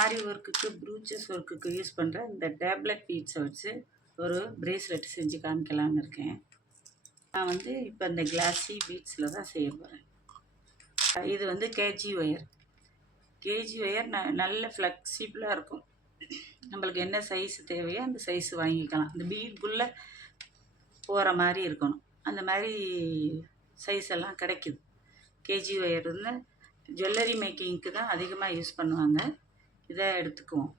ஆரி ஒர்க்குக்கு ப்ரூச்சஸ் ஒர்க்குக்கு யூஸ் பண்ணுற இந்த டேப்லெட் பீட்ஸை வச்சு ஒரு பிரேஸ்லெட் செஞ்சு காமிக்கலான்னு இருக்கேன். நான் வந்து இப்போ இந்த கிளாஸி பீட்ஸில் தான் செய்ய போகிறேன். இது வந்து கேஜி ஒயர். கேஜி ஒயர் நல்ல ஃப்ளெக்சிபிளாக இருக்கும். நம்மளுக்கு என்ன சைஸ் தேவையோ அந்த சைஸ் வாங்கிக்கலாம். இந்த பீட்குள்ளே போகிற மாதிரி இருக்கணும். அந்த மாதிரி சைஸ் எல்லாம் கிடைக்குது. கேஜி ஒயர் வந்து ஜுவல்லரி மேக்கிங்க்கு தான் அதிகமாக யூஸ் பண்ணுவாங்க. இதை எடுத்துக்குவோம்.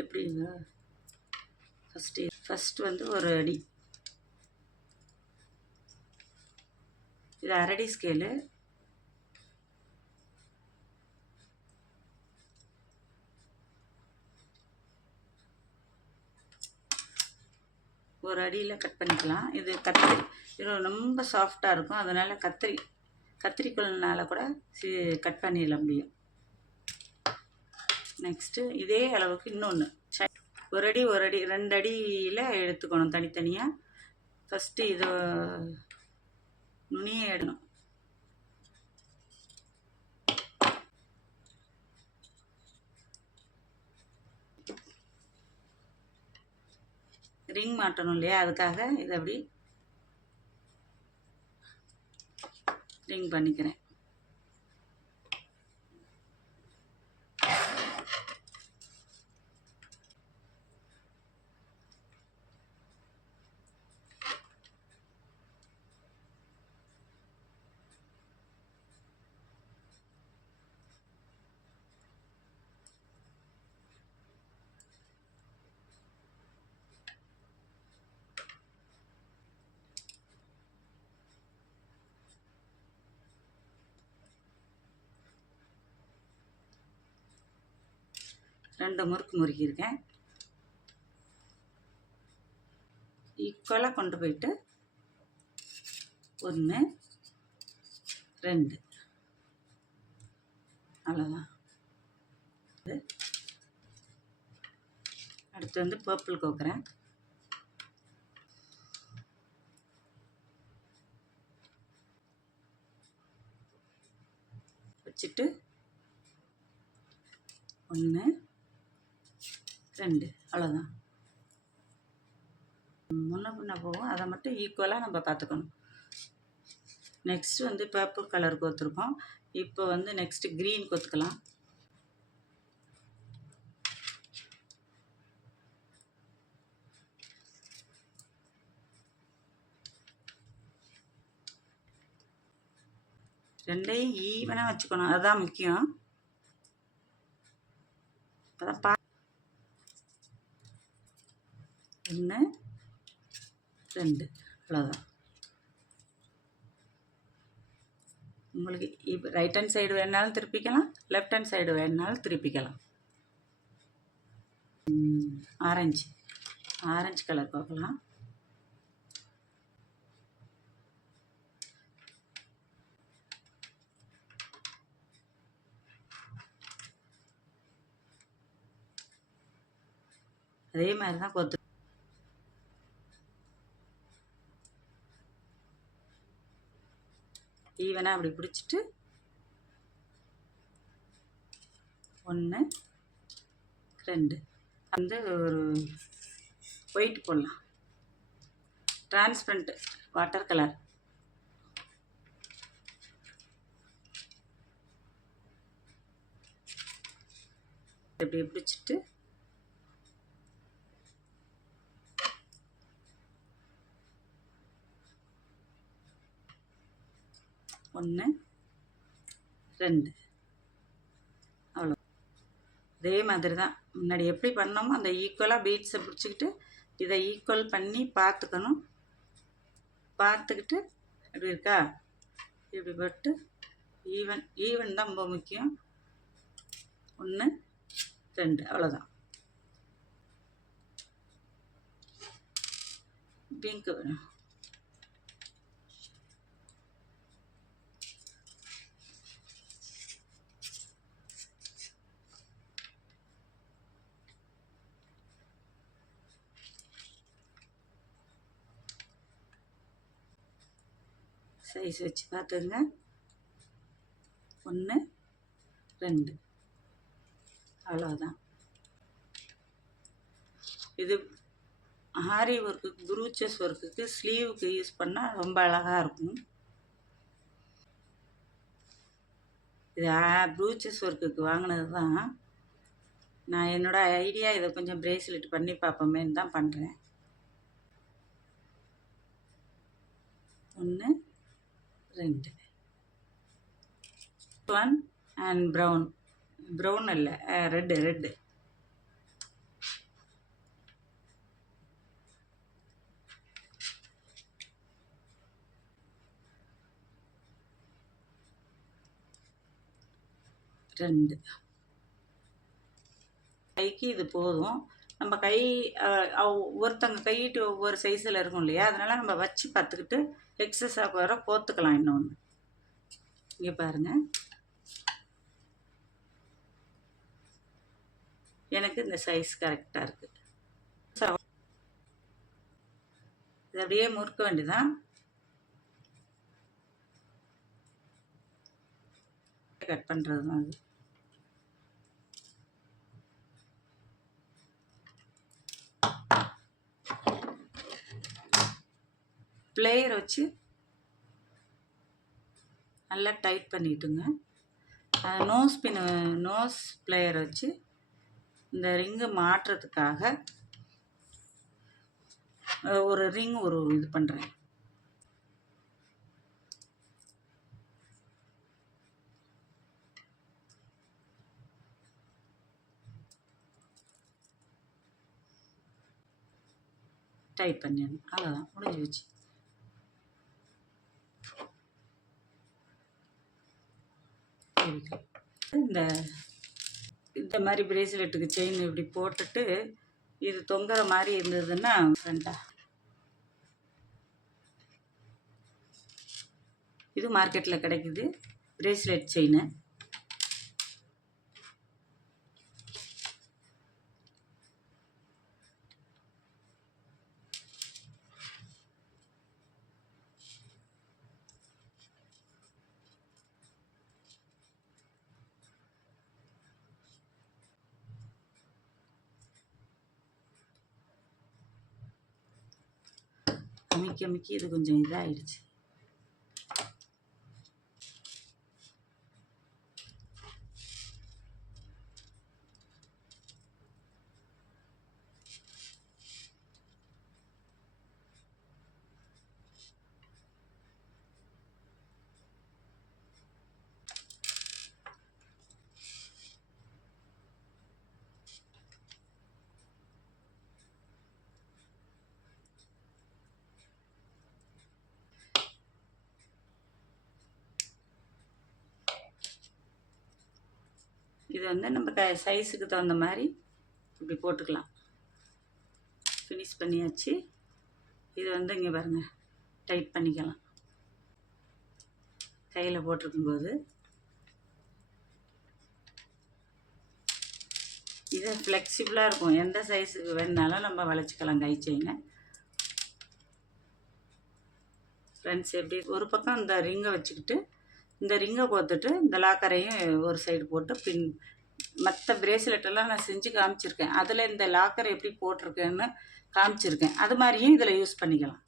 எப்படிங்க ஃபஸ்ட்டு வந்து ஒரு அடி, இது அரடி ஸ்கேலு. ஒரு அடியில் கட் பண்ணிக்கலாம். இது கத்திரி, இது ரொம்ப சாஃப்டாக இருக்கும். அதனால் கத்திரிக்கோல்னால கூட கட் பண்ணிட முடியும். நெக்ஸ்ட்டு இதே அளவுக்கு இன்னொன்று ஒரு அடி 2 அடியில் எடுத்துக்கணும் தனித்தனியாக. ஃபஸ்ட்டு இதை நுனியை எடுக்கணும். ரிங் மாட்டணும் இல்லையா, அதுக்காக இதை அப்படி ரிங் பண்ணிக்கிறேன். ரெண்டு முறுக்கியிருக்கேன். ஈக்குவலாக கொண்டு போயிட்டு 1 2 அவ்வளோதான். அடுத்து வந்து பர்பிள் கோக்குறேன். வச்சுட்டு 1 2 அவ்வளோதான். முன்ன பின்ன போகும், அதை மட்டும் ஈக்குவலாக நம்ம பார்த்துக்கணும். நெக்ஸ்ட்டு வந்து பர்பிள் கலர் கோத்துருக்கோம். இப்போ வந்து நெக்ஸ்ட்டு க்ரீன் கோத்துக்கலாம். ரெண்டையும் ஈவனாக வச்சுக்கணும், அதுதான் முக்கியம். அப்போ 1 2 அவ்வளோதான். உங்களுக்கு இப்போ ரைட் ஹேண்ட் சைடு வேணுனாலும் திருப்பிக்கலாம், லெஃப்ட் ஹேண்ட் சைடு வேணுனாலும் திருப்பிக்கலாம். ஆரஞ்சு கலர் பார்க்கலாம். அதே மாதிரி தான் கொத்து. ஈவனாக அப்படி பிடிச்சிட்டு 1 2 வந்து ஒரு ஒயிட் போடலாம். Transparent water colour. இப்படி பிடிச்சிட்டு ஒன்று 2 அவ்வளோ. அதே மாதிரி தான் முன்னாடி எப்படி பண்ணோமோ அந்த ஈக்குவலாக பீட்ஸை பிடிச்சிக்கிட்டு இதை ஈக்குவல் பண்ணி பார்த்துக்கணும். பார்த்துக்கிட்டு எப்படி இருக்கா இப்படி போட்டு ஈவன் தான் ரொம்ப முக்கியம். 1 2 அவ்வளோதான். பிங்க்கு சைஸ் வச்சு பார்த்துங்க. 1 2. அவ்வளோதான். இது ஆரி ஒர்க்குக்கு, ப்ரூச்சஸ் ஒர்க்குக்கு, ஸ்லீவுக்கு யூஸ் பண்ணால் ரொம்ப அழகாக இருக்கும். இது ப்ரூச்சஸ் ஒர்க்குக்கு வாங்கினது தான். நான் என்னோடய ஐடியா இதை கொஞ்சம் பிரேஸ்லெட் பண்ணி பார்ப்போமேன்னு தான் பண்ணுறேன். 1 2 1 அண்ட் ப்ரௌன் இல்லை, ரெட்டு 2. கைக்கு இது போதும். நம்ம கை ஒருத்தங்க கையிட்டு ஒவ்வொரு சைஸில் இருக்கும் இல்லையா, அதனால் நம்ம வச்சு பார்த்துக்கிட்டு எக்ஸஸாக வர கோத்துக்கலாம். இன்னொன்று இங்கே பாருங்கள், எனக்கு இந்த சைஸ் கரெக்டாக இருக்குது. இது அப்படியே முறுக்க வேண்டியதான். கட் பண்ணுறது தான் அது. பிளேயர் வச்சு நல்லா டைட் பண்ணிட்டுங்க. நோஸ் பிளேயர் வச்சு இந்த ரிங்கு மாட்டுறதுக்காக ஒரு ரிங் இது பண்ணுறேன். டைட் பண்ணிடணும். அவ்வளோதான், முடிஞ்சு வச்சு. இந்த மாதிரி பிரேஸ்லெட்டுக்கு செயின் இப்படி போட்டுட்டு இது தொங்குற மாதிரி இருந்ததுன்னா ஃப்ரெண்டா, இது மார்க்கெட்டில் கிடைக்குது பிரேஸ்லெட் செயின். அமுக்கி இது கொஞ்சம் இதாகிடுச்சு. இது நம்ம சைஸுக்கு தகுந்த மாதிரி இப்படி போட்டுக்கலாம். ஃபினிஷ் பண்ணியாச்சு. இது இங்கே பாருங்கள், டைட் பண்ணிக்கலாம். கையில் போட்டிருக்கும்போது இது ஃப்ளெக்சிபிளாக இருக்கும். எந்த சைஸுக்கு வேணுனாலும் நம்ம வளைச்சிக்கலாம் கை செயினை. ஃப்ரெண்ட்ஸ், எப்படி ஒரு பக்கம் இந்த ரிங்கை வச்சுக்கிட்டு இந்த ரிங்கை கோத்துட்டு இந்த லாக்கரையும் ஒரு சைடு போட்டு மற்ற பிரேஸ்லெட்டெல்லாம் நான் செஞ்சு காமிச்சிருக்கேன். அதில் இந்த லாக்கரை எப்படி போட்டிருக்கேன்னு காமிச்சிருக்கேன். அது மாதிரியும் இதில் யூஸ் பண்ணிக்கலாம்.